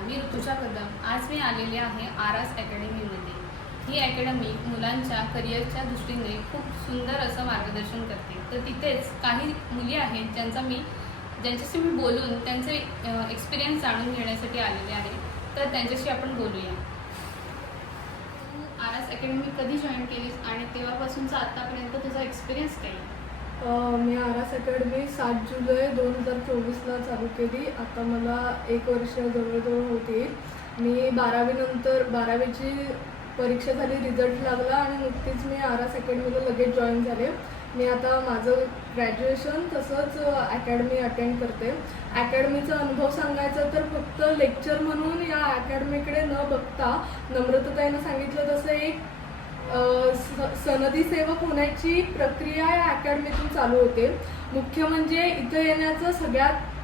मी ऋतुजा कदम. आज मी आलेले आहे आरास अकॅडमीमध्ये. ही अकॅडमी मुलांच्या करिअरच्या दृष्टीने खूप सुंदर असं मार्गदर्शन करते. तर तिथेच काही मुली आहेत ज्यांचा मी ज्यांच्याशी मी बोलून त्यांचे एक्सपिरियन्स जाणून घेण्यासाठी आलेले आहे. तर त्यांच्याशी आपण बोलूया. तू आरास अकॅडमी कधी जॉईन केलीस आणि तेव्हापासूनचा आत्तापर्यंत तुझा एक्सपिरियन्स काय? आहे? मी आरास अकॅडमी सात जुलै दोन हजार चोवीसला चालू केली. आता मला एक वर्ष जवळजवळ होती. मी बारावीनंतर बारावीची परीक्षा झाली रिझल्ट लागला आणि नुकतीच मी आरास अकॅडमीला लगेच जॉईन झाले. मी आता माझं ग्रॅज्युएशन तसंच अकॅडमी अटेंड करते. अकॅडमीचा अनुभव सांगायचा तर फक्त लेक्चर म्हणून या अकॅडमीकडे न बघता नम्रताताईनं सांगितलं तसं एक सनदी सेवक होण्याची प्रक्रिया या अकॅडमीतून चालू होते. मुख्य म्हणजे इथं येण्याचा सगळ्यात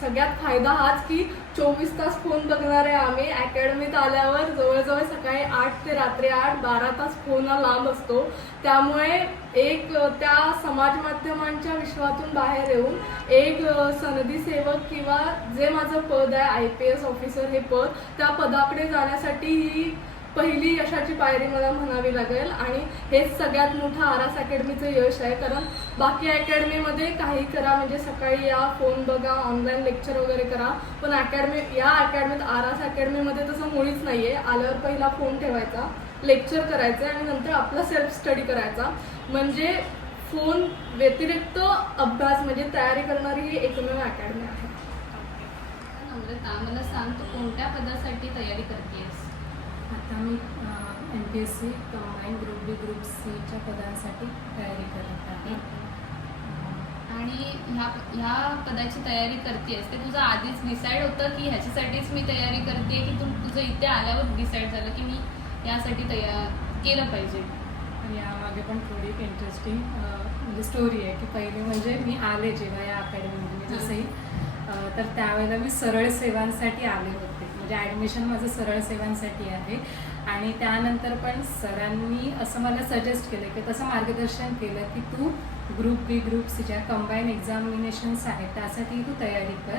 सगळ्यात फायदा हाच की चोवीस तास फोन बघणारे आम्ही अकॅडमीत आल्यावर जवळजवळ सकाळी आठ ते रात्री आठ बारा तास फोन हा लांब असतो. त्यामुळे एक त्या समाज माध्यमांच्या विश्वातून बाहेर येऊन एक सनदी सेवक किंवा जे माझं पद आहे आय पी एस ऑफिसर हे पद त्या पदाकडे जाण्यासाठी ही पहिली यशाची पायरी मला म्हणावी लागेल आणि हेच सगळ्यात मोठं आरास अकॅडमीचं यश आहे. कारण बाकी अकॅडमीमध्ये काही करा म्हणजे सकाळी या फोन बघा ऑनलाईन लेक्चर वगैरे करा. पण अकॅडमी या अकॅडमीत आरास अकॅडमीमध्ये तसं मुळीच नाही आहे आल्यावर पहिला फोन ठेवायचा लेक्चर करायचं आणि नंतर आपला सेल्फ स्टडी करायचा. म्हणजे फोन व्यतिरिक्त अभ्यास म्हणजे तयारी करणारी ही एकमेव अकॅडमी आहे. नम्रता मला सांग तू कोणत्या पदासाठी तयारी करतेस आहेस मी M P S C combine group B group सीच्या पदांसाठी तयारी करत आहे. आणि ह्या ह्या पदाची तयारी करतेस ते तुझं आधीच डिसाईड होतं की ह्याच्यासाठीच मी तयारी करते की तू तुझं इथे आल्यावर डिसाईड झालं की मी यासाठी तयार केलं पाहिजे? यामागे पण थोडी एक इंटरेस्टिंग म्हणजे स्टोरी आहे की पहिले म्हणजे मी आले जेव्हा या अकॅडमीमध्ये जसंही तर त्यावेळेला मी सरळ सेवांसाठी आले होते. म्हणजे ॲडमिशन माझं सरळ सेवांसाठी आहे. आणि त्यानंतर पण सरांनी असं मला सजेस्ट केलं की तसं मार्गदर्शन केलं की तू ग्रुप बी ग्रुप सी ज्या कंबाईन एक्झामिनेशन्स आहेत त्यासाठी तू तयारी कर.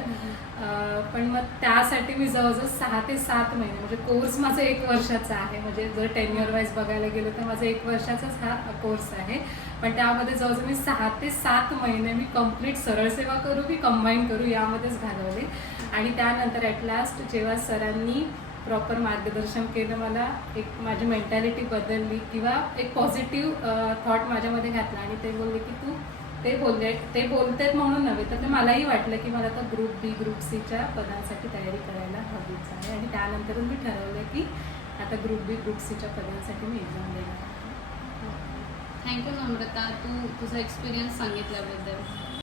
पण मग त्यासाठी मी जवळजवळ सहा ते सात महिने म्हणजे कोर्स माझा एक वर्षाचा आहे. म्हणजे जर टेन्युअर वाईज बघायला गेलो तर माझा एक वर्षाचाच हा कोर्स आहे. पण त्यामध्ये जवळजवळ मी सहा ते सात महिने मी कंप्लीट सरळ सेवा करू की कंबाईन करू यामध्येच घालवले. आणि त्यानंतर ॲट लास्ट जेव्हा सरांनी प्रॉपर मार्गदर्शन केलं मला एक माझी मेंटॅलिटी बदलली किंवा एक पॉझिटिव्ह थॉट माझ्यामध्ये घातला आणि ते बोलले की तू ते बोलले ते बोलतेत म्हणून नव्हे तर ते मलाही वाटलं की मला तर ग्रुप बी ग्रुप सीच्या पदांसाठी तयारी करायला हवीच आहे. आणि त्यानंतर मी ठरवलं की आता ग्रुप बी ग्रुप सीच्या पदांसाठी मी एक्झाम देणार थँक्यू नम्रता तू तुझा एक्सपिरियन्स सांगितल्याबद्दल.